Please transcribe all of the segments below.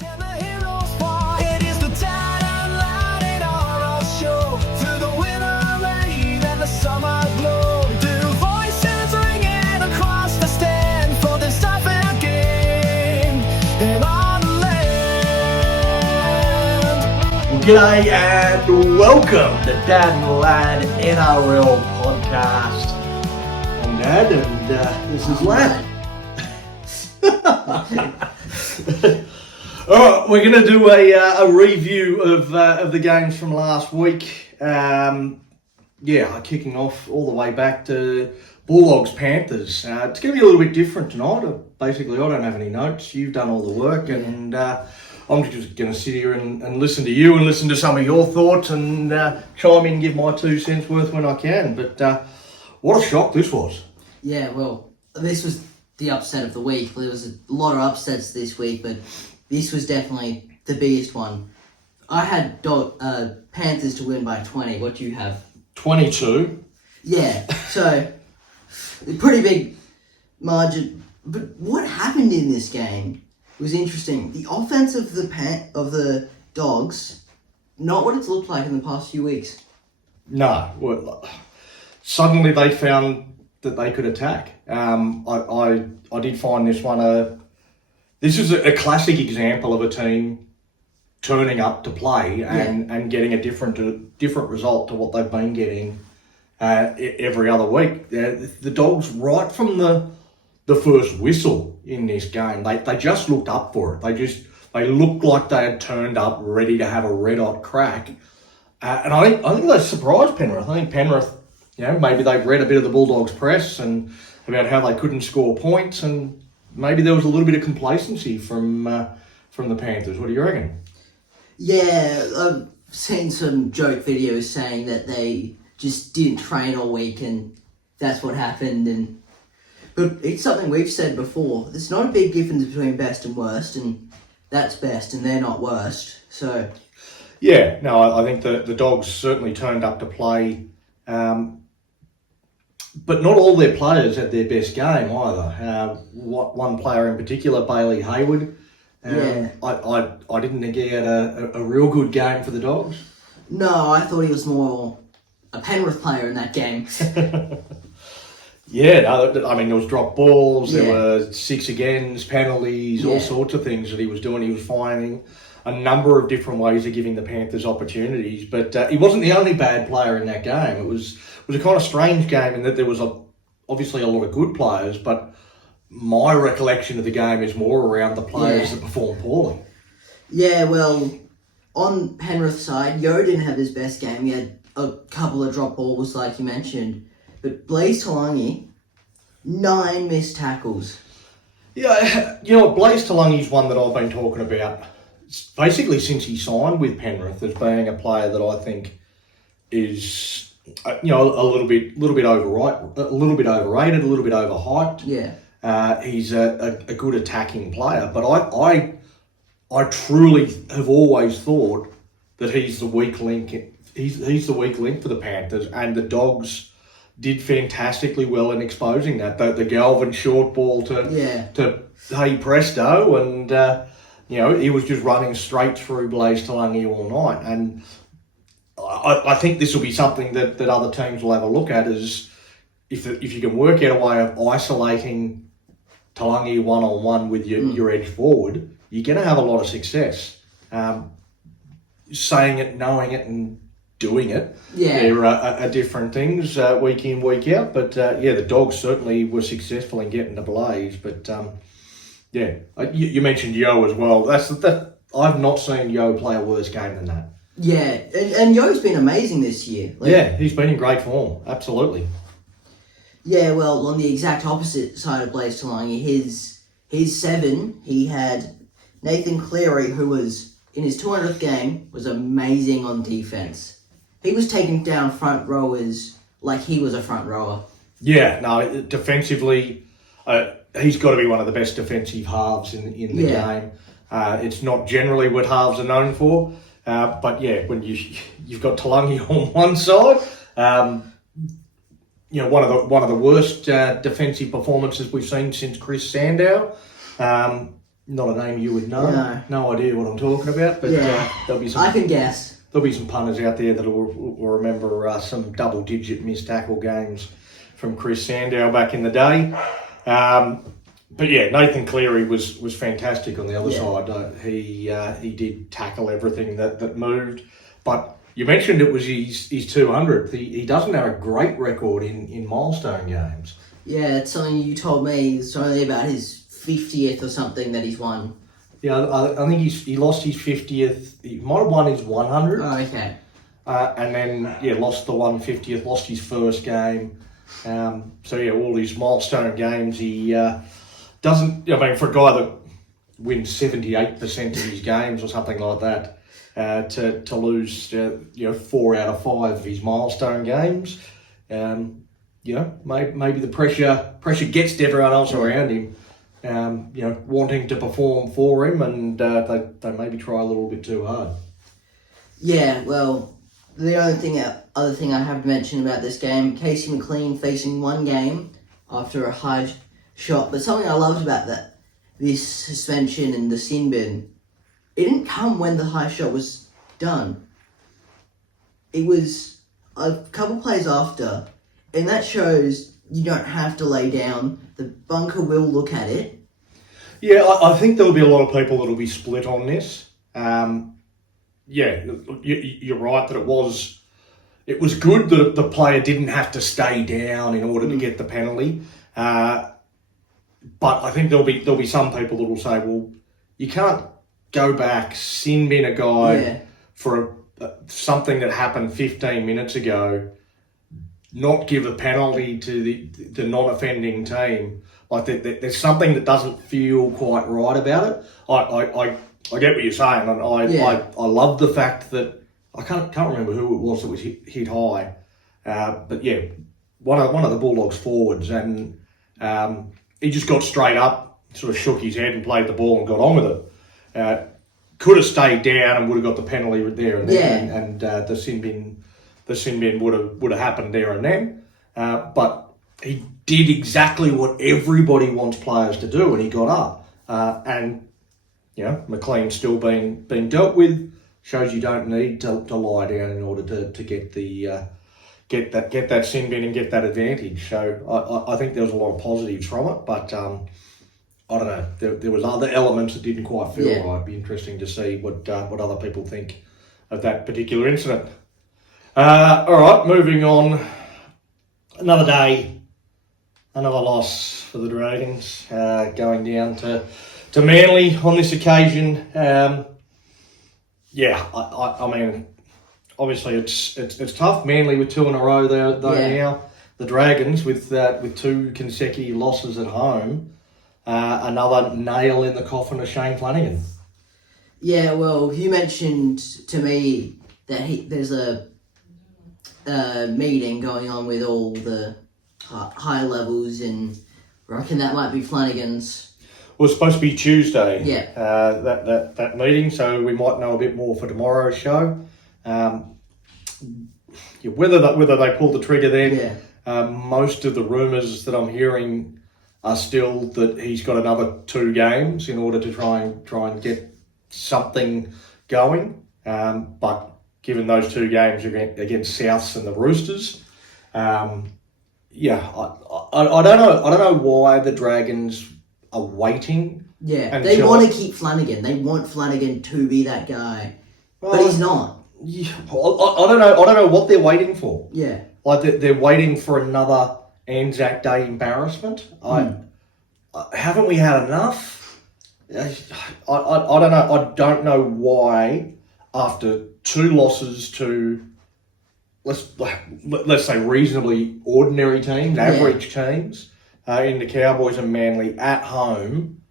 G'day and welcome to Dad and Lad NRL podcast. I'm Dad and this is Lad. Alright, we're going to do a review of the games from last week. Kicking off all the way back to Bulldogs Panthers. It's going to be a little bit different tonight. Basically, I don't have any notes. You've done all the work and... I'm just going to sit here and listen to you and listen to some of your thoughts and chime in and give my 2 cents worth when I can. But what a shock this was. Yeah, well, this was the upset of the week. There was a lot of upsets this week, but this was definitely the biggest one. I had Panthers to win by 20. What do you have? 22. Yeah, so a pretty big margin. But what happened in this game was interesting. The offense of the Dogs, not what it's looked like in the past few weeks. No. Well, suddenly they found that they could attack. I did find this one this is a classic example of a team turning up to play and getting a different result to what they've been getting every other week. The Dogs, right from the first whistle in this game, they just looked up for it. They looked like they had turned up ready to have a red-hot crack. And I think they surprised Penrith. I think Penrith, maybe they've read a bit of the Bulldogs press and about how they couldn't score points, and maybe there was a little bit of complacency from the Panthers. What do you reckon? Yeah, I've seen some joke videos saying that they just didn't train all week and that's what happened. But it's something we've said before. There's not a big difference between best and worst, and that's best, and they're not worst. So, yeah, no, I think the Dogs certainly turned up to play, but not all their players had their best game either. One player in particular, Bailey Hayward, I didn't think he had a real good game for the Dogs. No, I thought he was more a Penrith player in that game. Yeah, no, I mean, there was drop balls, there were 6 agains, penalties, all sorts of things that he was doing. He was finding a number of different ways of giving the Panthers opportunities, but he wasn't the only bad player in that game. It was a kind of strange game in that there was obviously a lot of good players, but my recollection of the game is more around the players that performed poorly. Yeah, well, on Penrith's side, Yeo didn't have his best game. He had a couple of drop balls, like you mentioned. But Blaise Talangi, 9 missed tackles. Yeah, Blaise Talangi's one that I've been talking about basically since he signed with Penrith as being a player that I think is, a little bit overrated, a little bit overhyped. Yeah. He's a good attacking player, but I truly have always thought that he's the weak link. He's the weak link for the Panthers, and the Dogs did fantastically well in exposing that. The Galvin short ball to Hey Presto, and he was just running straight through Blaise Talangi all night. And I think this will be something that other teams will have a look at, is if you can work out a way of isolating Talangi one-on-one with your edge forward, you're going to have a lot of success. Saying it, knowing it, and doing it. There are different things week in, week out. But the Dogs certainly were successful in getting to Blaise. But you mentioned Yeo as well. I've not seen Yeo play a worse game than that. Yeah, and Yeo's been amazing this year. He's been in great form. Absolutely. Yeah, well, on the exact opposite side of Blaise Talangi, his 7, he had Nathan Cleary, who was in his 200th game, was amazing on defense. He was taking down front rowers like he was a front rower. Yeah, no, defensively, he's got to be one of the best defensive halves in the game. It's not generally what halves are known for, but when you've got Talangi on one side, one of the worst defensive performances we've seen since Chris Sandow. Not a name you would know. No. No idea what I'm talking about, but Yeah. there'll be some. I can guess. There'll be some punters out there that will remember some double-digit missed tackle games from Chris Sandow back in the day. But yeah, Nathan Cleary was fantastic on the other side. He did tackle everything that moved. But you mentioned it was his 200th. He doesn't have a great record in milestone games. Yeah, it's something you told me. It's only about his 50th or something that he's won. Yeah, I think he lost his 50th. He might have won his 100th. Oh, okay. And then, lost the 150th, lost his first game. So, all these milestone games, he doesn't... I mean, for a guy that wins 78% of his games or something like that, to lose, 4 out of 5 of his milestone games, maybe the pressure gets to everyone else around him, wanting to perform for him, and they maybe try a little bit too hard. Yeah, well, the other thing I have to mention about this game, Casey McLean facing one game after a high shot, but something I loved about this suspension and the sin bin, it didn't come when the high shot was done. It was a couple plays after, and that shows you don't have to lay down. The bunker will look at it. Yeah, I think there'll be a lot of people that'll be split on this. You're right that it was good that the player didn't have to stay down in order to get the penalty. But I think there'll be some people that will say, well, you can't go back, sin bin a guy for something that happened 15 minutes ago, not give a penalty to the non-offending team. Like there's something that doesn't feel quite right about it. I get what you're saying, and I love the fact that I can't remember who it was that was hit high, but yeah, one of the Bulldogs forwards, and he just got straight up, sort of shook his head and played the ball and got on with it. Could have stayed down and would have got the penalty there and then, and the sin bin would have happened there and then. But he did exactly what everybody wants players to do, and he got up. And McLean still being dealt with, shows you don't need to lie down in order to get the get that sin bin and get that advantage. So I think there was a lot of positives from it, but I don't know. There was other elements that didn't quite feel right. It'd be interesting to see what other people think of that particular incident. All right, moving on. Another day, another loss for the Dragons, going down to Manly on this occasion. I mean, obviously it's tough. Manly with 2 in a row though now. The Dragons with 2 consecutive losses at home. Another nail in the coffin of Shane Flanagan. Yeah, well, you mentioned to me that there's a meeting going on with all the high levels, and I reckon that might be Flanagan's. Well, it's supposed to be Tuesday. Yeah. That meeting, so we might know a bit more for tomorrow's show. Whether they pull the trigger then. Most of the rumours that I'm hearing are still that he's got another 2 games in order to try and get something going. But given those 2 games against Souths and the Roosters, I don't know why the Dragons are waiting. Yeah, they want to keep Flanagan. They want Flanagan to be that guy, but he's not. Yeah, I don't know what they're waiting for. Yeah, like they're waiting for another Anzac Day embarrassment. Haven't we had enough? I don't know. I don't know why after 2 losses to let's say reasonably ordinary teams, average teams, in the Cowboys and Manly at home,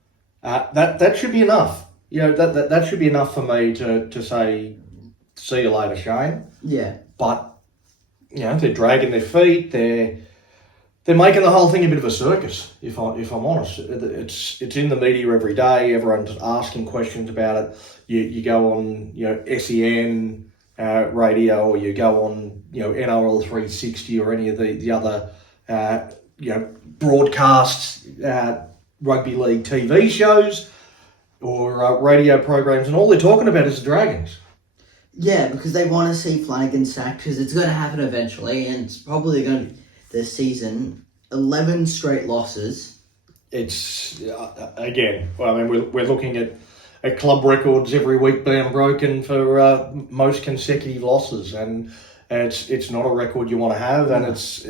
that should be enough. That should be enough for me to say, see you later, Shane. Yeah. But they're dragging their feet. They're making the whole thing a bit of a circus. If I'm honest, it's in the media every day. Everyone's asking questions about it. You go on SEN radio, or you go on NRL 360 or any of the other broadcast rugby league TV shows. or radio programs, and all they're talking about is the Dragons. Yeah, because they want to see Flanagan sacked, because it's going to happen eventually, and it's probably going to be this season. 11 straight losses. It's, again, I mean, we're looking at club records every week being broken for most consecutive losses, and it's not a record you want to have, and it's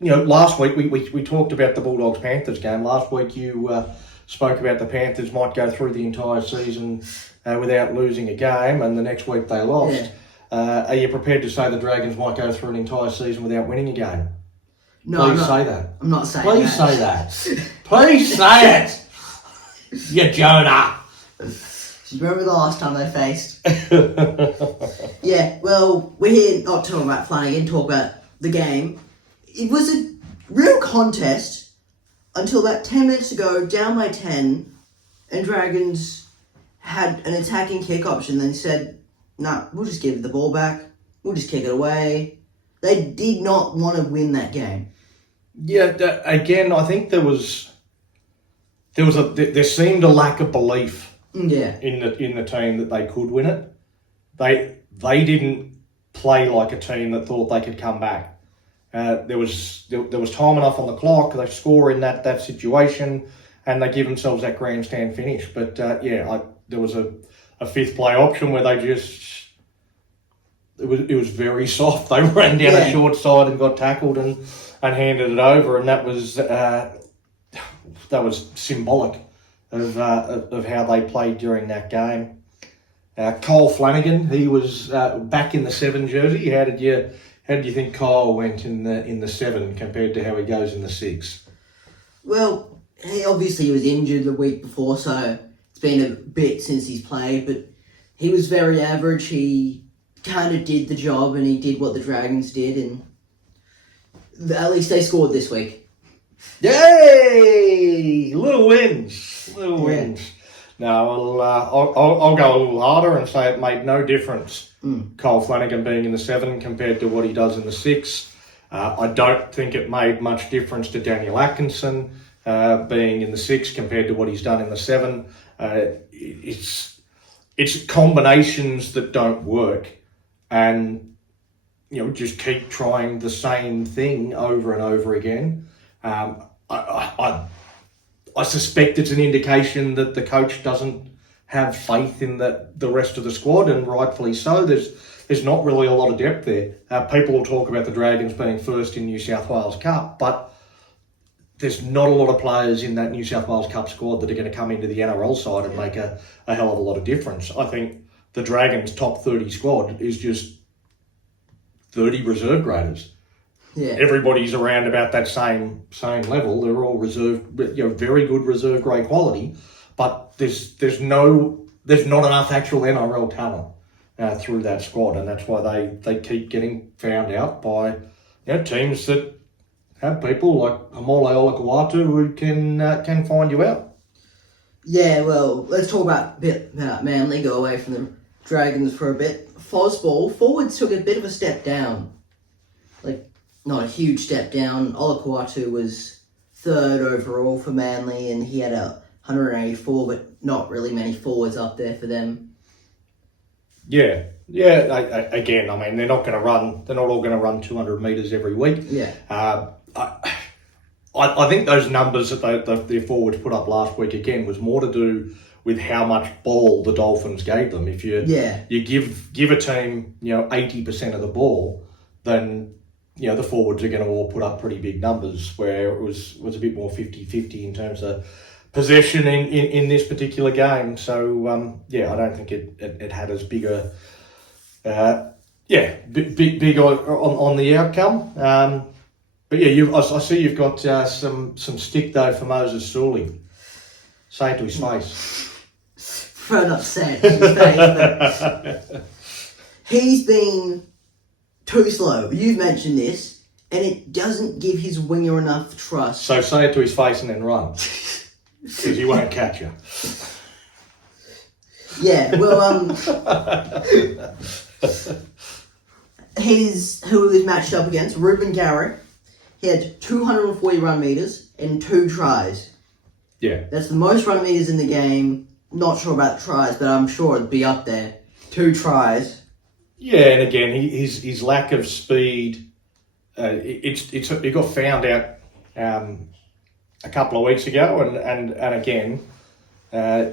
last week we talked about the Bulldogs-Panthers game. Last week you spoke about the Panthers might go through the entire season without losing a game, and the next week they lost. Yeah. Are you prepared to say the Dragons might go through an entire season wuthout winning a game? No, Please say that. I'm not saying Please that. say that. Please say it! You Jonah! Do you remember the last time they faced? Yeah, well, we're here not talking about Flanagan, talk about the game. It was a real contest until about 10 minutes ago, down by 10, and Dragons had an attacking kick option. Then said, nah, we'll just give the ball back. We'll just kick it away. They did not want to win that game. Yeah, again, I think there seemed a lack of belief in the team that they could win it. They didn't play like a team that thought they could come back. There was time enough on the clock. They score in that situation, and they give themselves that grandstand finish. But there was a fifth play option where they just it was very soft. They ran down a short side and got tackled and handed it over, and that was symbolic of how they played during that game. Cole Flanagan, he was back in the 7 jersey. How did you think Kyle went in the 7 compared to how he goes in the 6? Well, he obviously was injured the week before, so it's been a bit since he's played, but he was very average. He kind of did the job, and he did what the Dragons did, and at least they scored this week. Yay! Little wins. No, I'll go a little harder and say it made no difference. Cole Flanagan being in the 7 compared to what he does in the 6. I don't think it made much difference to Daniel Atkinson being in the 6 compared to what he's done in the 7. It's combinations that don't work, and just keep trying the same thing over and over again. I suspect it's an indication that the coach doesn't have faith in the rest of the squad, and rightfully so. There's not really a lot of depth there. People will talk about the Dragons being first in New South Wales Cup, but there's not a lot of players in that New South Wales Cup squad that are going to come into the NRL side and make a hell of a lot of difference. I think the Dragons' top 30 squad is just 30 reserve graders. Yeah. Everybody's around about that same level. They're all reserve, very good reserve grade quality, but there's not enough actual NRL talent through that squad, and that's why they keep getting found out by teams that have people like Hamole Olakau'atu who can find you out. Yeah, well, let's talk about Manly. Go away from the Dragons for a bit. Fosball, forwards took a bit of a step down. Not a huge step down. Olakau'atu was 3rd overall for Manly, and he had 184, but not really many forwards up there for them. Yeah. Again, I mean, they're not all going to run 200 metres every week. Yeah. I think those numbers that their forwards put up last week, again, was more to do with how much ball the Dolphins gave them. If you give a team 80% of the ball, then the forwards are going to all put up pretty big numbers, where it was a bit more 50-50 in terms of possession in this particular game. So I don't think it had as big a big on the outcome. But I see you've got some stick though for Moses Sully. Say it to his face. For not saying it to his face, but he's been too slow. You've mentioned this, and it doesn't give his winger enough trust. So say it to his face and then run, because he won't catch you. Yeah, well, who he was matched up against, Ruben Garrick. He had 240 run meters and 2 tries. Yeah. That's the most run meters in the game. Not sure about tries, but I'm sure it'd be up there. 2 tries. Yeah, and again, his lack of speed, it got found out a couple of weeks ago, and again,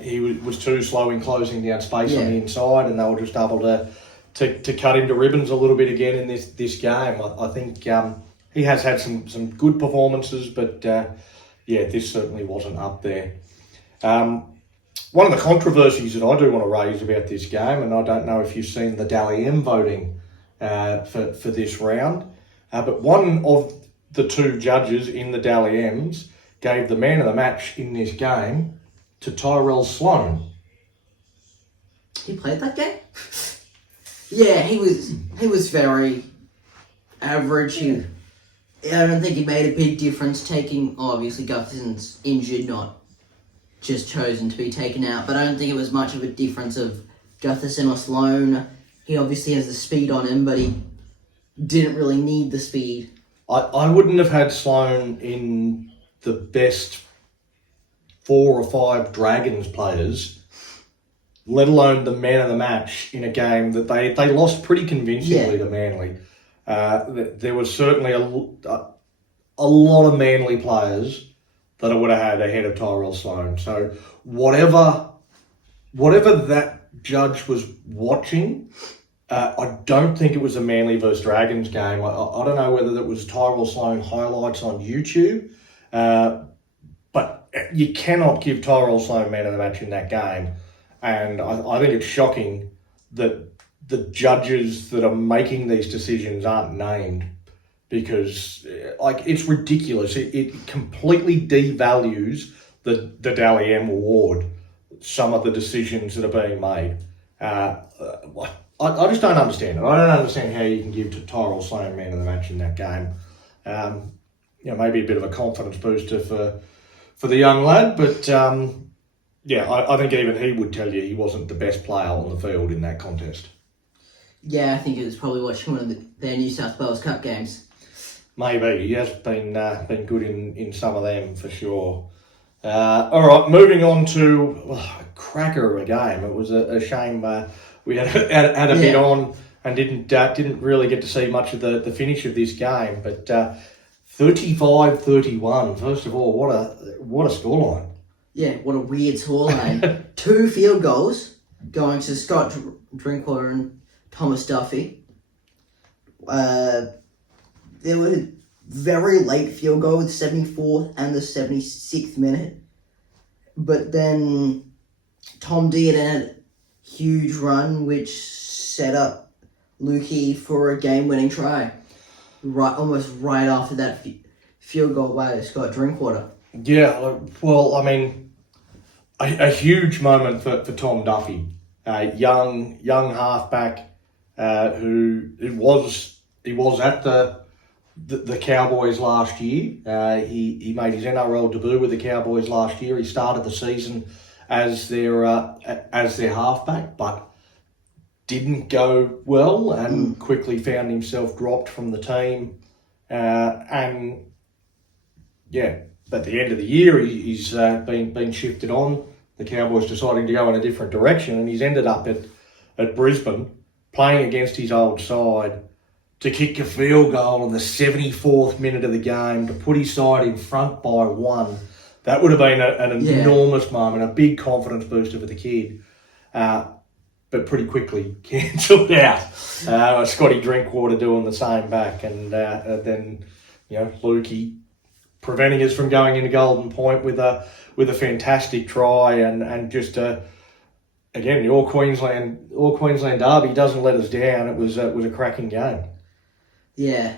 he was too slow in closing down space on the inside, and they were just able to cut him to ribbons a little bit again in this game. I think he has had some good performances, but this certainly wasn't up there. One of the controversies that I do want to raise about this game, and I don't know if you've seen the Dally M voting for this round, but one of the 2 judges in the Dally M's gave the man of the match in this game to Tyrell Sloan. He played that game? Yeah, he was very average. I don't think he made a big difference taking... Obviously, Gutherson's injured, not just chosen to be taken out, but I don't think it was much of a difference of Gutherson or Sloan. He obviously has the speed on him, but he didn't really need the speed. I wouldn't have had Sloan in the best 4 or 5 Dragons players, let alone the man of the match in a game that they lost pretty convincingly to Manly. There was certainly a lot of Manly players that I would have had ahead of Tyrell Sloan. So whatever that judge was watching, I don't think it was a Manly versus Dragons game. I don't know whether that was Tyrell Sloan highlights on YouTube, but you cannot give Tyrell Sloan man of the match in that game. And I think it's shocking that the judges that are making these decisions aren't named, because it's ridiculous. It completely devalues the Dally M award, some of the decisions that are being made. I just don't understand it. I don't understand how you can give to Tyrell Sloan man of the match in that game. Maybe a bit of a confidence booster for the young lad, but I think even he would tell you he wasn't the best player on the field in that contest. Yeah, I think it was probably watching one of their New South Wales Cup games. Maybe. He has been good in some of them for sure. All right, moving on to a cracker of a game. It was a shame we had a bit on and didn't really get to see much of the finish of this game. But 35-31. First of all, what a scoreline. Yeah, what a weird scoreline. 2 field goals going to Scott Drinkwater and Thomas Duffy. There were very late field goal with 74th and the 76th minute. But then Tom D had a huge run which set up Lukey for a game-winning try. Almost right after that field goal by Scott Drinkwater. Yeah, well, I mean, a huge moment for Tom Duffy, a young halfback who was at the Cowboys last year. He made his NRL debut with the Cowboys last year. He started the season as their halfback, but didn't go well and quickly found himself dropped from the team. At the end of the year, he's been shifted on. The Cowboys deciding to go in a different direction, and he's ended up at Brisbane playing against his old side to kick a field goal in the 74th minute of the game to put his side in front by 1. That would have been an enormous moment, a big confidence booster for the kid. But pretty quickly cancelled out. Scotty Drinkwater doing the same back, and then Lukey preventing us from going into Golden Point with a fantastic try, and just again the All Queensland derby doesn't let us down. It was a cracking game. Yeah,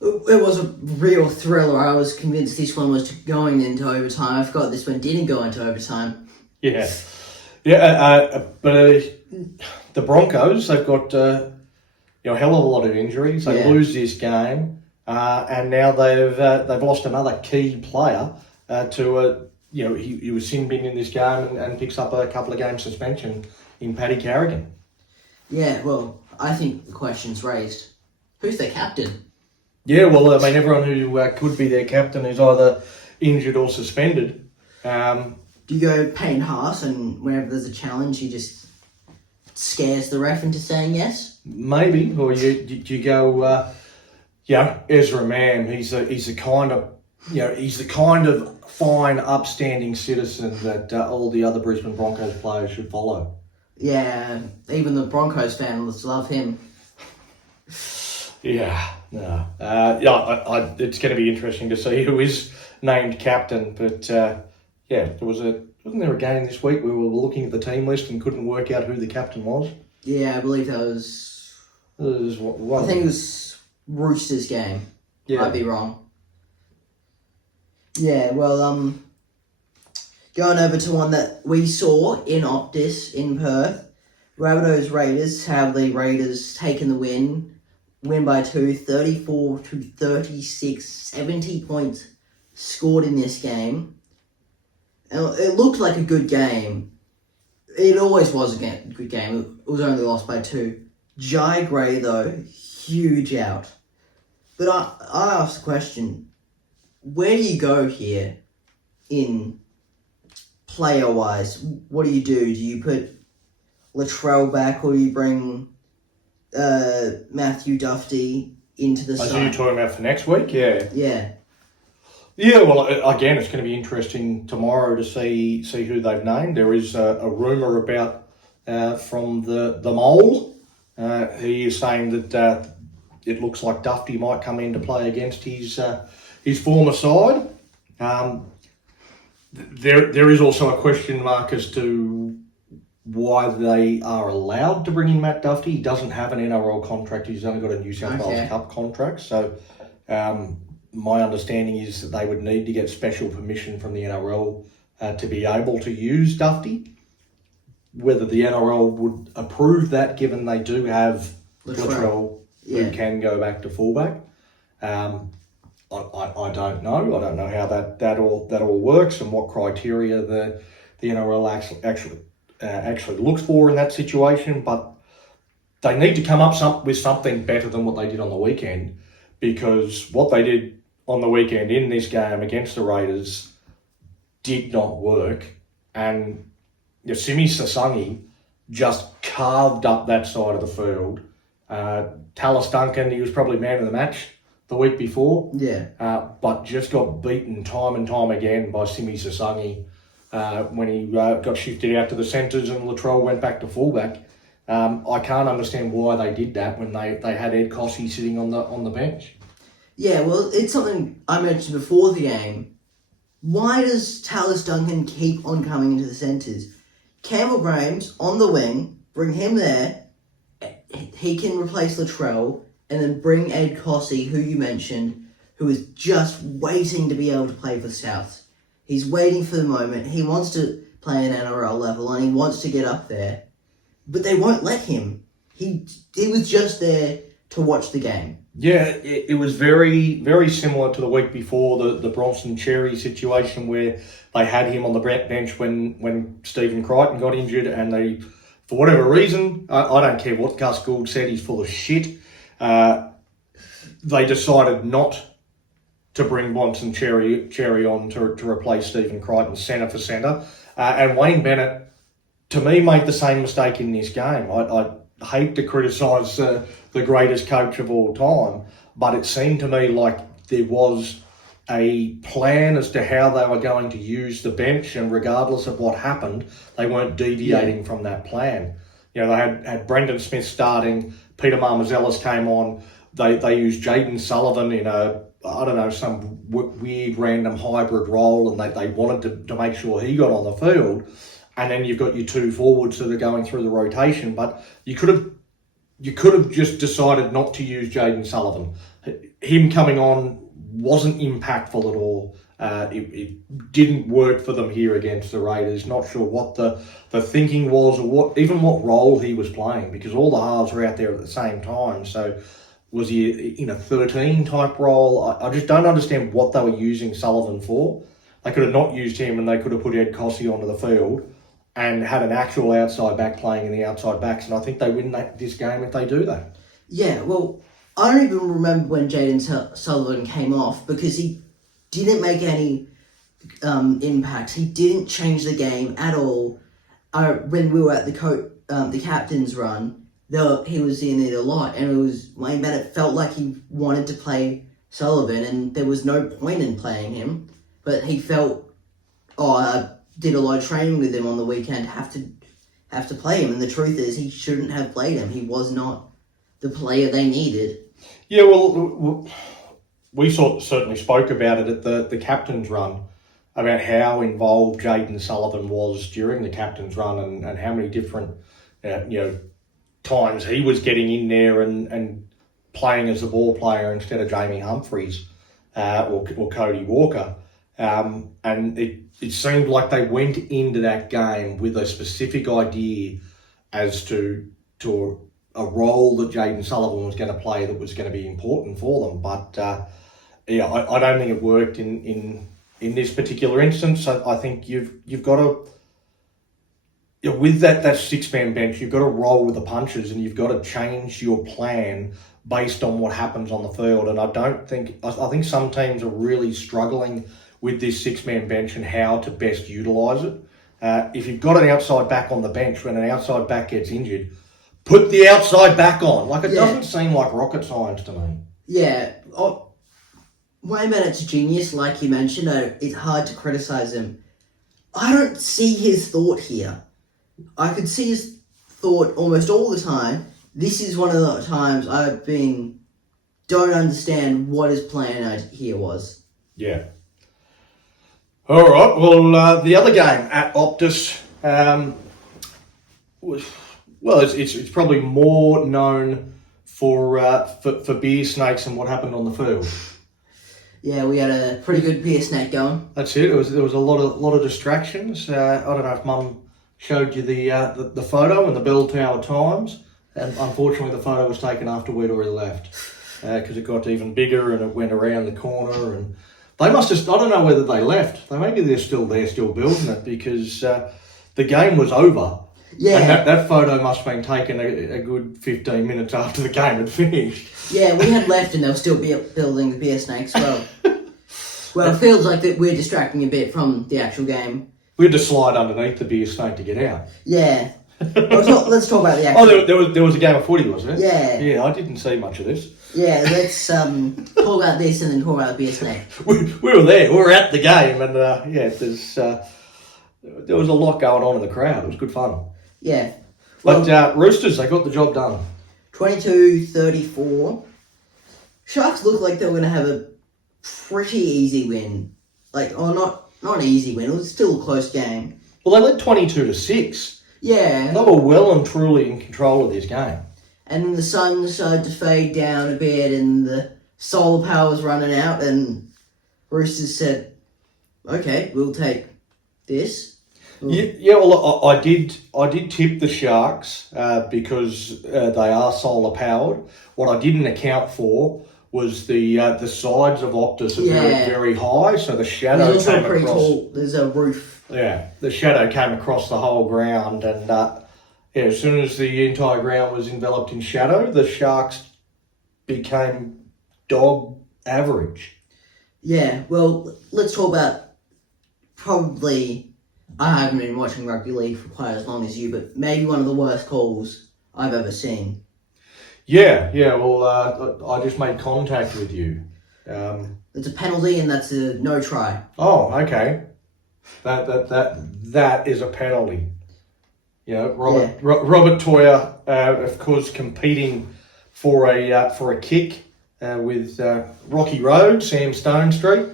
it was a real thriller. I was convinced this one was going into overtime. I forgot this one didn't go into overtime. Yeah. But the Broncos, they've got a hell of a lot of injuries. They lose this game, and now they've lost another key player to he was sin binned in this game and picks up a couple of game suspension in Paddy Carrigan. Yeah, well, I think the question's raised. Who's their captain? Yeah, well, I mean, everyone who could be their captain is either injured or suspended. Do you go paint Haas and whenever there's a challenge, you just scares the ref into saying yes? Maybe, or you go, Ezra Mam. He's the kind of fine, upstanding citizen that all the other Brisbane Broncos players should follow. Yeah, even the Broncos fans love him. Yeah, no. It's going to be interesting to see who is named captain. But wasn't there a game this week where we were looking at the team list and couldn't work out who the captain was? Yeah, I believe that was. I think it was Roosters game. Yeah. Might be wrong. Yeah, well, going over to one that we saw in Optus in Perth, Rabbitohs Raiders. Have the Raiders taken the win by 2, 34-36, 70 points scored in this game. It looked like a good game. It always was a good game. It was only lost by 2. Jai Gray, though, huge out. But I asked the question, where do you go here in player-wise? What do? Do you put Latrell back or do you bring Matthew Duffy into the side? Are you talking about for next week? Yeah. Yeah. Yeah, well, again, it's going to be interesting tomorrow to see who they've named. There is a rumour about from the mole. He is saying that it looks like Duffy might come in to play against his former side. There is also a question mark as to why they are allowed to bring in Matt Duffy. He doesn't have an NRL contract. He's only got a New South Wales Cup contract. So my understanding is that they would need to get special permission from the NRL to be able to use Duffy. Whether the NRL would approve that, given they do have Latrell who can go back to fullback. I don't know. I don't know how that all works and what criteria the NRL actually looks for in that situation. But they need to come up with something better than what they did on the weekend, because what they did on the weekend in this game against the Raiders did not work. And Simi Sasangi just carved up that side of the field. Tallis Duncan, he was probably man of the match the week before. Yeah. But just got beaten time and time again by Simi Sasangi when he got shifted out to the centres and Latrell went back to fullback. I can't understand why they did that when they had Ed Cossey sitting on the bench. Yeah, well, it's something I mentioned before the game. Why does Tallis Duncan keep on coming into the centres? Campbell Graham's on the wing, bring him there. He can replace Latrell, and then bring Ed Cossey, who you mentioned, who is just waiting to be able to play for South. He's waiting for the moment. He wants to play an NRL level, and he wants to get up there. But they won't let him. He was just there to watch the game. Yeah, it was very, very similar to the week before, the Bronson Cherry situation, where they had him on the bench when Stephen Crichton got injured, and they, for whatever reason, I don't care what Gus Gould said, he's full of shit, they decided not to bring Bronson Cherry on to replace Stephen Crichton centre for centre. And Wayne Bennett, to me, made the same mistake in this game. I hate to criticise the greatest coach of all time, but it seemed to me like there was a plan as to how they were going to use the bench, and regardless of what happened, they weren't deviating from that plan. They had Brendan Smith starting, Peter Marmazelis came on, they used Jaden Sullivan in some weird random hybrid role, and they wanted to make sure he got on the field. And then you've got your two forwards that are going through the rotation, but you could have just decided not to use Jaden Sullivan. Him coming on wasn't impactful at all. It didn't work for them here against the Raiders. Not sure what the thinking was, or what role he was playing, because all the halves were out there at the same time. So was he in a 13 type role? I just don't understand what they were using Sullivan for. They could have not used him, and they could have put Ed Cossey onto the field and had an actual outside back playing in the outside backs, and I think they win this game if they do that. Yeah, well, I don't even remember when Jaden Sullivan came off, because he didn't make any impact. He didn't change the game at all. When we were at the captain's run, he was in it a lot, and it was Wayne Bennett felt like he wanted to play Sullivan, and there was no point in playing him. But he felt, I did a lot of training with him on the weekend, have to play him. And the truth is, he shouldn't have played him. He was not the player they needed. Yeah, well, we certainly spoke about it at the captain's run, about how involved Jaden Sullivan was during the captain's run, and how many different times he was getting in there and playing as the ball player instead of Jamie Humphries or Cody Walker. And it seemed like they went into that game with a specific idea as to a role that Jaden Sullivan was going to play that was going to be important for them. But I don't think it worked in this particular instance. I think you've got to, with that six-man bench, you've got to roll with the punches, and you've got to change your plan based on what happens on the field. And I think some teams are really struggling with this six-man bench and how to best utilise it. If you've got an outside back on the bench, when an outside back gets injured, put the outside back on. It doesn't seem like rocket science to me. Yeah. Wayne Bennett's a genius, like you mentioned. It's hard to criticise him. I don't see his thought here. I could see his thought almost all the time. This is one of the times don't understand what his plan here was. Yeah. All right. Well, the other game at Optus it's probably more known for beer snakes and what happened on the field. Yeah, we had a pretty good beer snake going. That's it. There was a lot of distractions. I don't know if Mum showed you the photo in the Bell Tower Times, and unfortunately the photo was taken after we'd already left because it got even bigger and it went around the corner, and they must have. I don't know whether they left. Maybe they're still there, still building it, because the game was over. Yeah, and that photo must have been taken a good 15 minutes after the game had finished. Yeah, we had left and they were still building the beer snakes. Well, it feels like that we're distracting a bit from the actual game. We had to slide underneath the beer snake to get out. Yeah. Let's talk about the actual... Oh, there was a game of footy, was there? Yeah. Yeah, I didn't see much of this. Yeah, let's talk about this and then talk about the beer snake. We were there. We were at the game, and there was a lot going on in the crowd. It was good fun. Yeah. Well, but Roosters, they got the job done. 22-34. Sharks looked like they were going to have a pretty easy win. Not an easy win. It was still a close game. Well, they led 22-6. Yeah. They were well and truly in control of this game. And then the sun started to fade down a bit, and the solar power was running out, and Roosters said, "Okay, we'll take this." Yeah. Well, I did tip the Sharks because they are solar powered. What I didn't account for was the sides of Optus are very, very high, so the shadow There's came also pretty across. tall. There's a roof. Yeah, the shadow came across the whole ground, and as soon as the entire ground was enveloped in shadow, the Sharks became dog average. Yeah. Well, let's talk about probably. I haven't been watching rugby league for quite as long as you, but maybe one of the worst calls I've ever seen. Yeah. Well, I just made contact with you. It's a penalty, and that's a no try. Oh, okay. That is a penalty. Robert Toyer, of course, competing for a kick with Rocky Road, Sam Stone Street.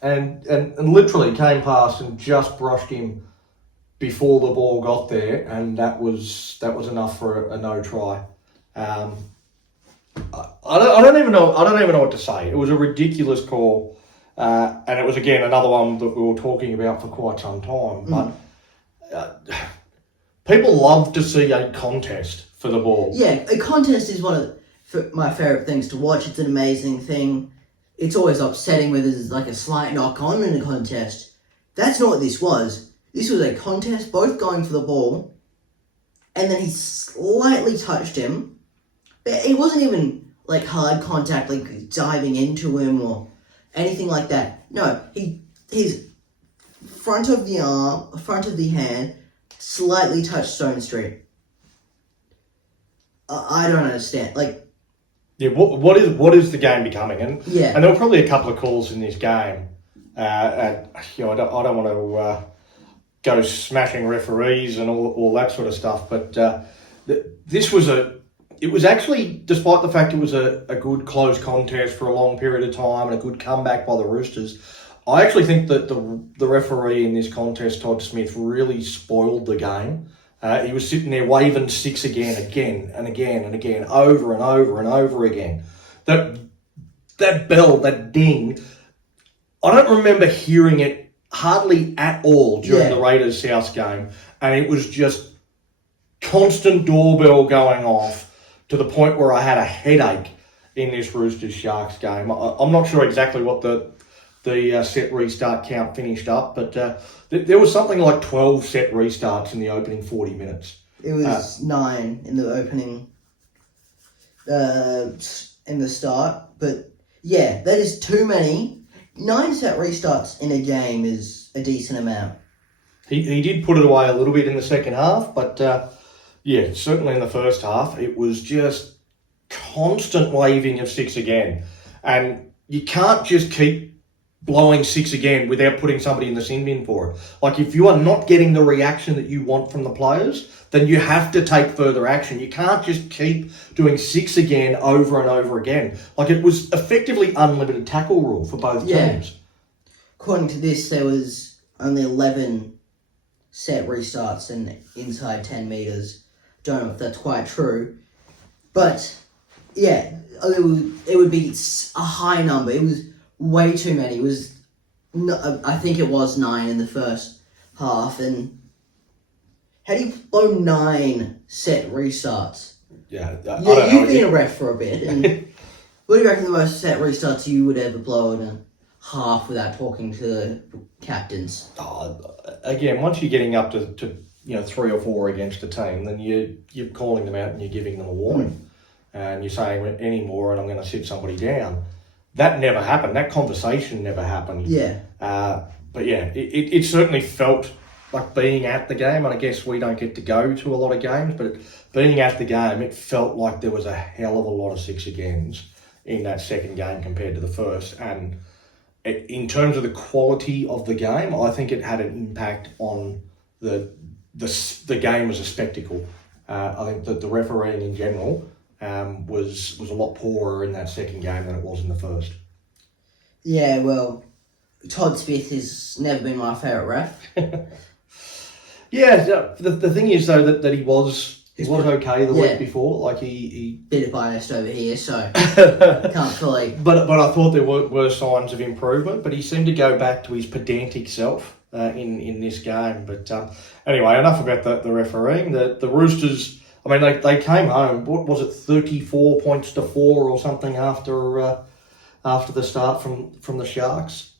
And literally came past and just brushed him before the ball got there, and that was enough for a no try. I don't even know what to say. It was a ridiculous call, and it was again another one that we were talking about for quite some time. But people love to see a contest for the ball. Yeah, a contest is one of my favourite things to watch. It's an amazing thing. It's always upsetting when there's a slight knock on in a contest. That's not what this was. This was a contest, both going for the ball, and then he slightly touched him. But it wasn't even hard contact, diving into him, or anything like that. No, his front of the arm, front of the hand, slightly touched Stone Street. I don't understand. Like, yeah, what is the game becoming? And yeah, and there were probably a couple of calls in this game. I don't want to go smashing referees and all that sort of stuff, but this was it was actually, despite the fact it was a good close contest for a long period of time and a good comeback by the Roosters, I actually think that the referee in this contest, Todd Smith, really spoiled the game. He was sitting there waving six again and again, over and over and over again. That bell, that ding, I don't remember hearing it hardly at all during the Raiders South game, and it was just constant doorbell going off to the point where I had a headache in this Roosters Sharks game. I'm not sure exactly what the set restart count finished up, but there was something like 12 set restarts in the opening 40 minutes. It was 9 in the opening, in the start, but yeah, that is too many. 9 set restarts in a game is a decent amount. He did put it away a little bit in the second half, but yeah, certainly in the first half, it was just constant waving of six again. And you can't just keep blowing six again without putting somebody in the sin bin for it. Like, if you are not getting the reaction that you want from the players, then you have to take further action. You can't just keep doing six again over and over again. Like, it was effectively unlimited tackle rule for both teams. According to this, there was only 11 set restarts and inside 10 metres. Don't know if that's quite true. But, yeah, it would be a high number. It was way too many. It was, I think it was 9 in the first half. And how do you blow 9 set restarts? Yeah, I don't You've know. been a ref for a bit. And what do you reckon the most set restarts you would ever blow in a half without talking to the captains? Again, once you're getting up to 3 or 4 against a team, then you're calling them out and you're giving them a warning. And you're saying, any more and I'm going to sit somebody down. That never happened. That conversation never happened. Yeah. But yeah, it certainly felt like being at the game, and I guess we don't get to go to a lot of games, but being at the game, it felt like there was a hell of a lot of six agains in that second game compared to the first. And in terms of the quality of the game, I think it had an impact on the game as a spectacle. I think that the refereeing in general was a lot poorer in that second game than it was in the first. Yeah, well, Todd Smith has never been my favourite ref. Yeah, the thing is though that he was okay the week before. Like he bit of biased over here, so can't fully. But I thought there were signs of improvement. But he seemed to go back to his pedantic self in this game. But anyway, enough about the refereeing. The Roosters, I mean, they came home. What was it, 34 points to 4 or something after the start from the Sharks.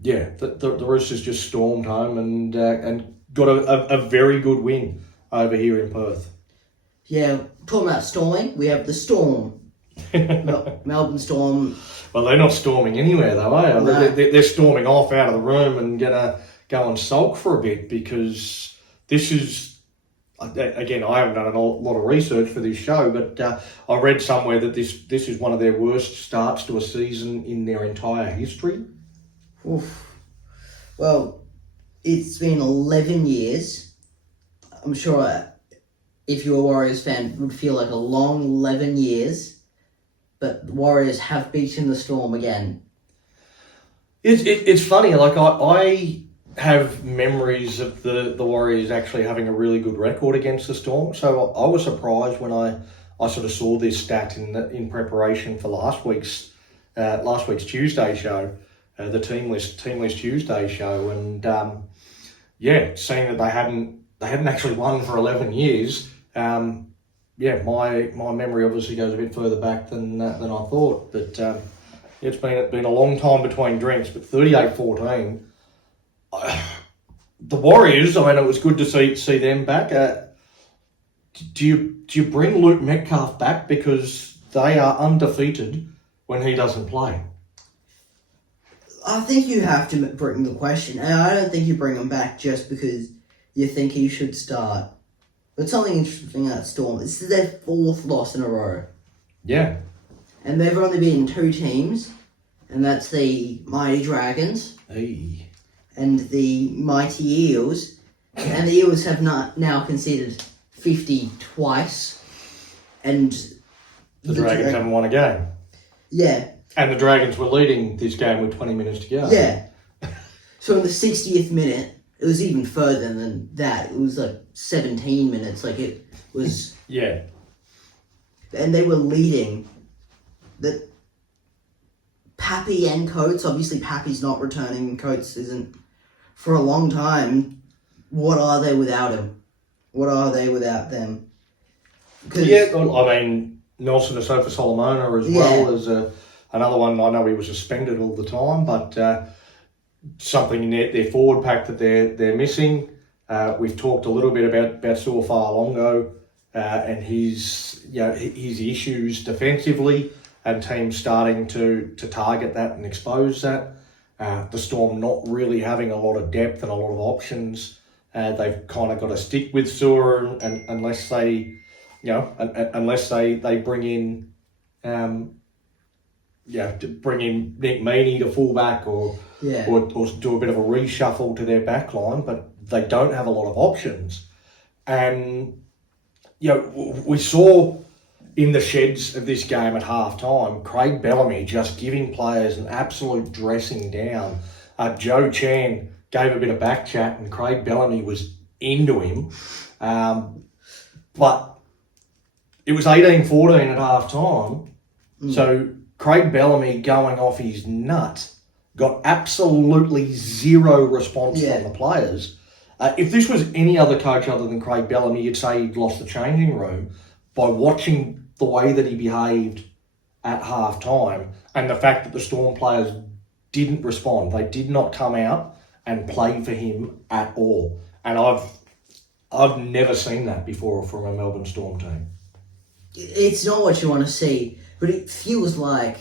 The Roosters just stormed home and got a very good win over here in Perth. Yeah, talking about storming, we have the Storm. Melbourne Storm. Well, they're not storming anywhere though, are they? No. They're storming off out of the room and gonna go and sulk for a bit, because this is, again, I haven't done a lot of research for this show, but I read somewhere that this is one of their worst starts to a season in their entire history. Oof. Well, it's been 11 years. I'm sure if you're a Warriors fan, it would feel like a long 11 years. But the Warriors have beaten the Storm again. It's funny, like I have memories of the Warriors actually having a really good record against the Storm. So I was surprised when I sort of saw this stat in preparation for last week's Tuesday show. The team list Tuesday show, and seeing that they hadn't actually won for 11 years. My memory obviously goes a bit further back than I thought. But it's been a long time between drinks. But 38-14, the Warriors. I mean, it was good to see them back. Do you bring Luke Metcalf back, because they are undefeated when he doesn't play? I think you have to bring the question, and I don't think you bring him back just because you think he should start. But something interesting about Storm, this is their 4th loss in a row. Yeah. And they've only beaten 2 teams, and that's the Mighty Dragons Hey. and the Mighty Eels. And the Eels have now conceded 50 twice. And The Dragons haven't won a game. Yeah. And the Dragons were leading this game with 20 minutes to go. Yeah. So in the 60th minute, it was even further than that. It was like 17 minutes. Like it was... Yeah. And they were leading. That Pappy and Coates, obviously Pappy's not returning, Coates isn't for a long time. What are they without him? What are they without them? Yeah, well, I mean, Nelson Asofa Solomona as well as another one. I know he was suspended all the time, but something in their forward pack that they're missing. We've talked a little bit about Suafaa Longo and his issues defensively, and teams starting to target that and expose that. The Storm not really having a lot of depth and a lot of options. They've kind of got to stick with Sewer and unless they, unless they bring in, to bring in Nick Meaney to fullback or do a bit of a reshuffle to their back line, but they don't have a lot of options. And, we saw in the sheds of this game at half time, Craig Bellamy just giving players an absolute dressing down. Joe Chan gave a bit of back chat and Craig Bellamy was into him. But it was 18-14 at half time. So Craig Bellamy going off his nut got absolutely zero response from the players. If this was any other coach other than Craig Bellamy, you'd say he'd lost the changing room. By watching the way that he behaved at half time and the fact that the Storm players didn't respond, they did not come out and play for him at all. And I've never seen that before from a Melbourne Storm team. It's not what you want to see, but it feels like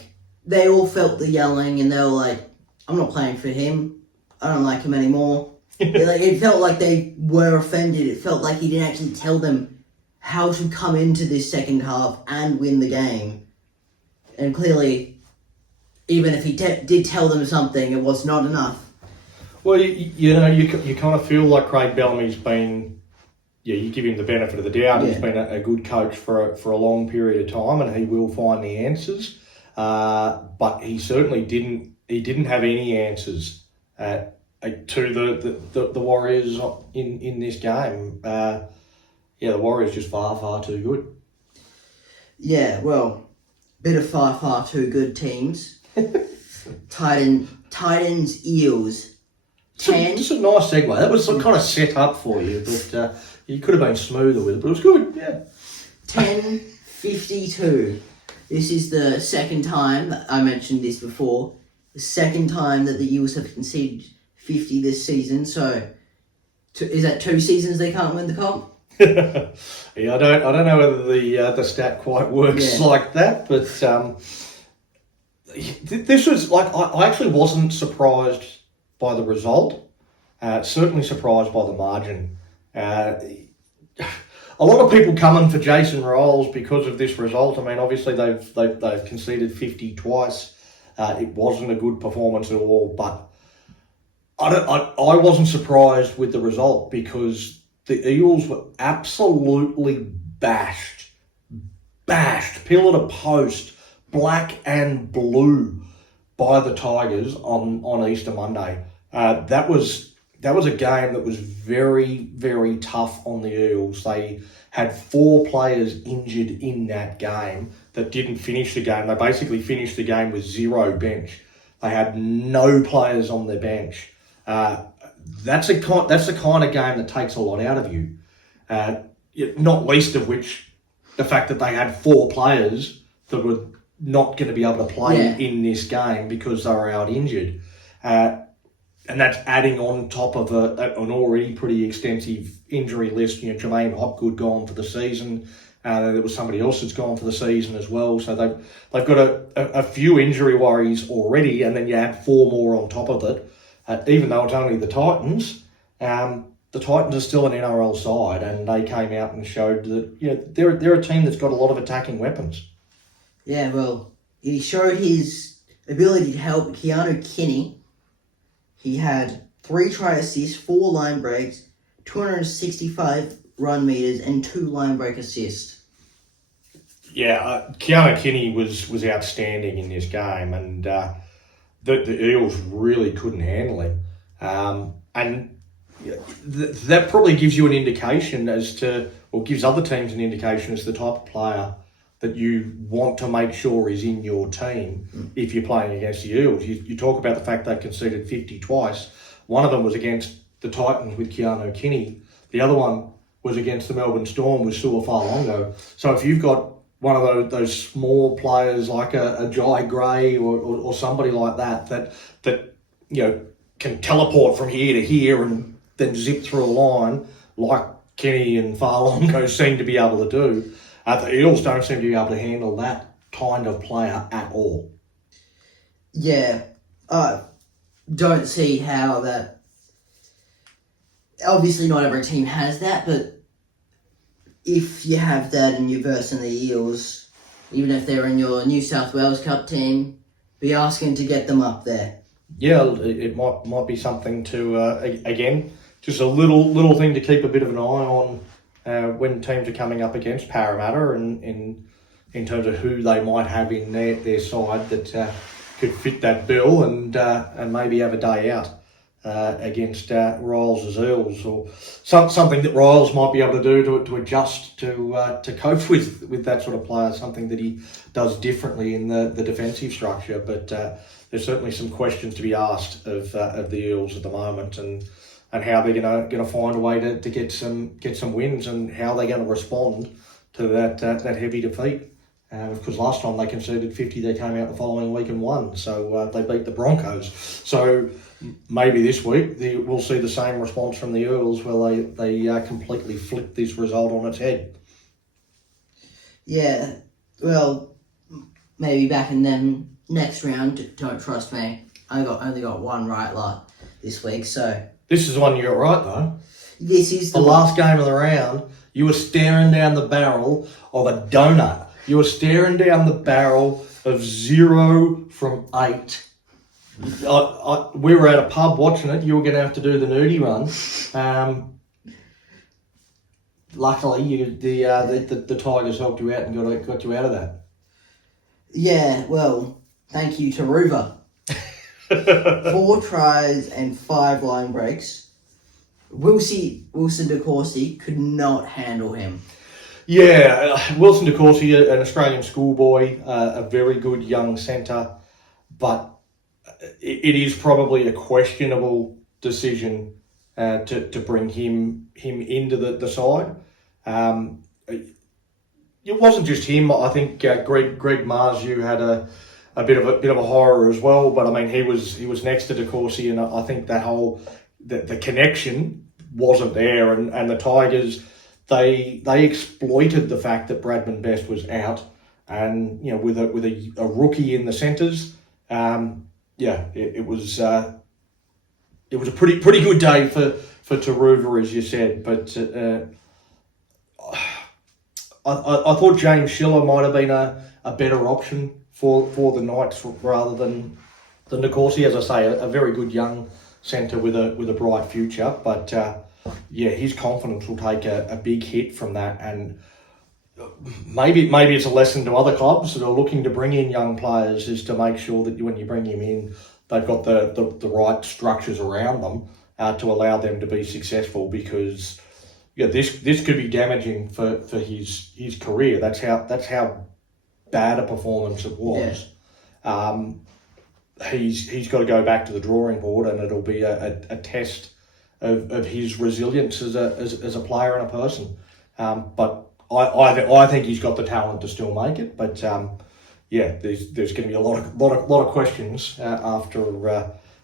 they all felt the yelling and they were like, I'm not playing for him. I don't like him anymore. It felt like they were offended. It felt like he didn't actually tell them how to come into this second half and win the game. And clearly, even if he did tell them something, it was not enough. Well, you kind of feel like Craig Bellamy's been, you give him the benefit of the doubt. Yeah. He's been a good coach for a long period of time, and he will find the answers. But he certainly didn't have any answers to the Warriors in this game. The Warriors just far too good. Yeah, well, bit of far too good teams. Titans, Eels. Just a nice segue. That was kind of set up for you, but you could have been smoother with it, but it was good, yeah. 10-52. This is the second time, I mentioned this before, the second time that the Eels have conceded 50 this season, so is that 2 seasons they can't win the comp? Yeah, I don't know whether the stat quite works like that, but this was like I actually wasn't surprised by the result. Certainly surprised by the margin. A lot of people coming for Jason Rolls because of this result. I mean, obviously they've conceded 50 twice. It wasn't a good performance at all, but I wasn't surprised with the result because the Eels were absolutely bashed, pillar to post, black and blue by the Tigers on Easter Monday. That was a game that was very, very tough on the Eels. They had 4 players injured in that game that didn't finish the game. They basically finished the game with 0 bench. They had no players on their bench. That's the kind of game that takes a lot out of you. Not least of which the fact that they had 4 players that were not going to be able to play in this game because they were out injured. And that's adding on top of an already pretty extensive injury list. Jermaine Hopgood gone for the season. There was somebody else that's gone for the season as well. So they've got a few injury worries already, and then you add 4 more on top of it. Even though it's only the Titans, the Titans are still an NRL side, and they came out and showed that they're a team that's got a lot of attacking weapons. Yeah, well, he showed his ability to help Keanu Kinney. He had 3 try assists, 4 line breaks, 265 run meters, and 2 line break assists. Yeah, Keanu Kinney was outstanding in this game, and the Eels really couldn't handle him. And that probably gives you an indication or gives other teams an indication as to the type of player that you want to make sure is in your team if you're playing against the Eels. You talk about the fact they conceded 50 twice. One of them was against the Titans with Keanu Kinney. The other one was against the Melbourne Storm with Su'Afalongo. So if you've got one of those small players like a Jai Gray or somebody like that can teleport from here to here and then zip through a line like Kenny and Farlongo seem to be able to do, the Eels don't seem to be able to handle that kind of player at all. Yeah, don't see how that. Obviously, not every team has that, but if you have that and you're versing the Eels, even if they're in your New South Wales Cup team, be asking to get them up there. Yeah, it might be something to again, just a little thing to keep a bit of an eye on when teams are coming up against Parramatta, and in terms of who they might have in their side that could fit that bill and maybe have a day out against Riles' Eels, or something that Riles might be able to do to adjust to cope with that sort of player, something that he does differently in the defensive structure. But there's certainly some questions to be asked of the Eels at the moment, and how they're going to find a way to get some wins, and how they're going to respond to that heavy defeat. Because last time they conceded 50, they came out the following week and won. So they beat the Broncos. So maybe this week we'll see the same response from the Eels, where they completely flip this result on its head. Yeah, well, maybe back in them next round. Don't trust me. I only got one right lot this week, so. This is the one you got right, though. This is the last game of the round. You were staring down the barrel of a donut. You were staring down the barrel of 0 from 8. We were at a pub watching it. You were going to have to do the nudie run. Luckily, the Tigers helped you out and got you out of that. Yeah, well, thank you to Ruva. 4 tries and 5 line breaks. Wilson DeCourcy could not handle him. Yeah, Wilson DeCourcy, an Australian schoolboy, a very good young centre, but it is probably a questionable decision to bring him into the side. It wasn't just him. I think Greg Marzu had a bit of a horror as well. But I mean, he was next to DeCourcy, and I think that whole the connection wasn't there, and the Tigers. They exploited the fact that Bradman Best was out, and with a rookie in the centres, it was a pretty good day for Taruva, as you said. But I thought James Schiller might have been a better option for the Knights rather than DeCourcy. As I say, a very good young centre with a bright future, but. His confidence will take a big hit from that, and maybe it's a lesson to other clubs that are looking to bring in young players, is to make sure that when you bring him in, they've got the right structures around them to allow them to be successful. Because this could be damaging for his career. That's how bad a performance it was. Yeah. He's got to go back to the drawing board, and it'll be a test of his resilience as a player and a person. But I think he's got the talent to still make it. But there's going to be a lot of questions after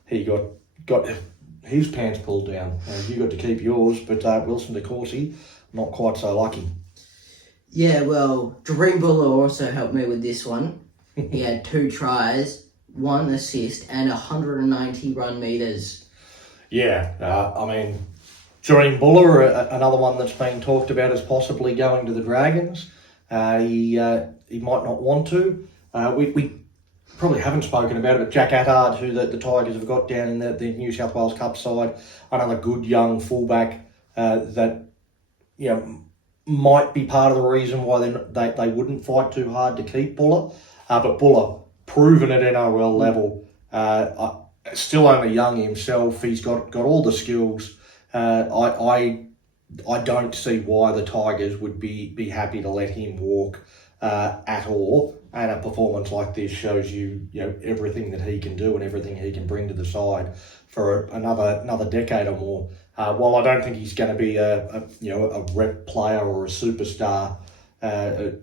he got his pants pulled down. You got to keep yours, but Wilson DeCourcy not quite so lucky. Yeah, well, Dream Buller also helped me with this one. He had 2 tries, 1 assist, and 190 run meters. Yeah, I mean, Dream Buller, another one that's being talked about as possibly going to the Dragons. He might not want to. We probably haven't spoken about it, but Jack Attard, who the Tigers have got down in the New South Wales Cup side, another good young fullback that might be part of the reason why they wouldn't fight too hard to keep Buller. But Buller, proven at NRL level, still only young himself. He's got all the skills. I don't see why the Tigers would be happy to let him walk at all. And a performance like this shows you everything that he can do and everything he can bring to the side for another decade or more. While I don't think he's going to be a rep player or a superstar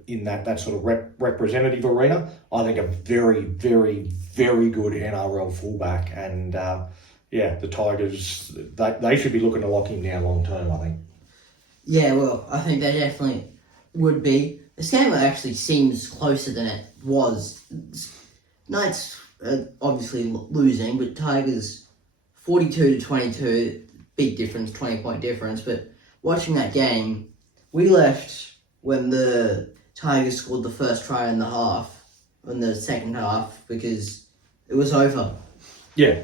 in that sort of representative arena, I think a very, very, very good NRL fullback. And the Tigers, they should be looking to lock him down long term, I think. Yeah, well, I think they definitely would be. The Segway actually seems closer than it was. Knights obviously losing, but Tigers 42-22, big difference, 20-point difference. But watching that game, we left when the Tigers scored the first try in the second half, because it was over. Yeah.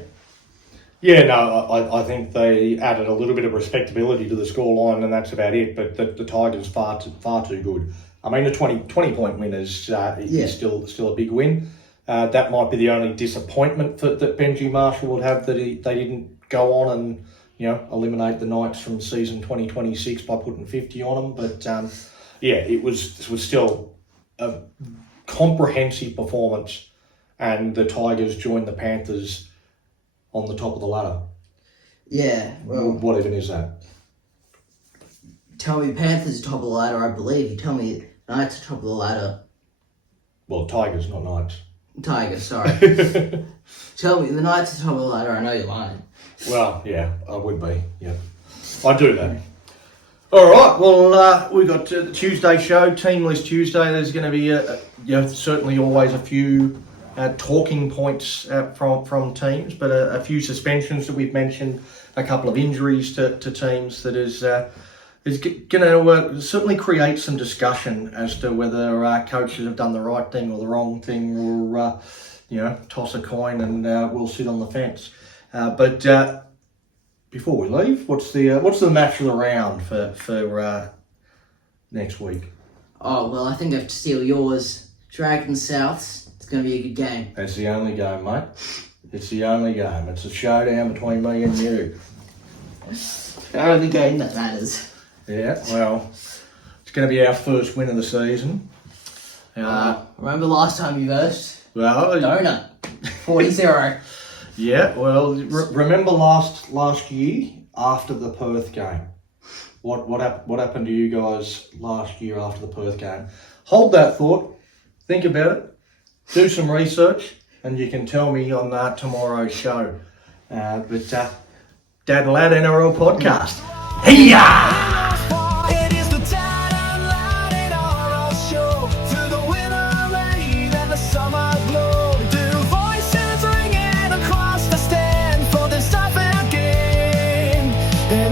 Yeah, no, I think they added a little bit of respectability to the scoreline, and that's about it. But the Tigers far too good. I mean, the 20-point win is still a big win. That might be the only disappointment that Benji Marshall would have, that they didn't go on and eliminate the Knights from season 2026 by putting 50 on them. But it was still a comprehensive performance, and the Tigers joined the Panthers on the top of the ladder. Yeah, well, what even is that? Tell me Panthers top of the ladder, I believe. You tell me Knights are top of the ladder. Well, Tigers, not Knights. Tigers, sorry. Tell me the Knights are top of the ladder. I know you're lying. Well, yeah, I would be. Yeah, I do that. All right. Well, we got the Tuesday show, Team List Tuesday. There's going to be certainly always a few talking points from teams, but a few suspensions that we've mentioned, a couple of injuries to teams that is going to certainly create some discussion as to whether coaches have done the right thing or the wrong thing, or toss a coin and we'll sit on the fence. But before we leave, what's the match of the round for next week? Oh well, I think I have to steal yours. Dragons Souths. It's going to be a good game. It's the only game, mate. It's the only game. It's a showdown between me and you. The only game that matters. Yeah, well, it's going to be our first win of the season. Remember last time you versed? Well, Donut. 40-0. Yeah, well, remember last year after the Perth game? What happened to you guys last year after the Perth game? Hold that thought. Think about it. Do some research, and you can tell me on tomorrow's show. But Dad and Lad NRL podcast. Hey-ya! And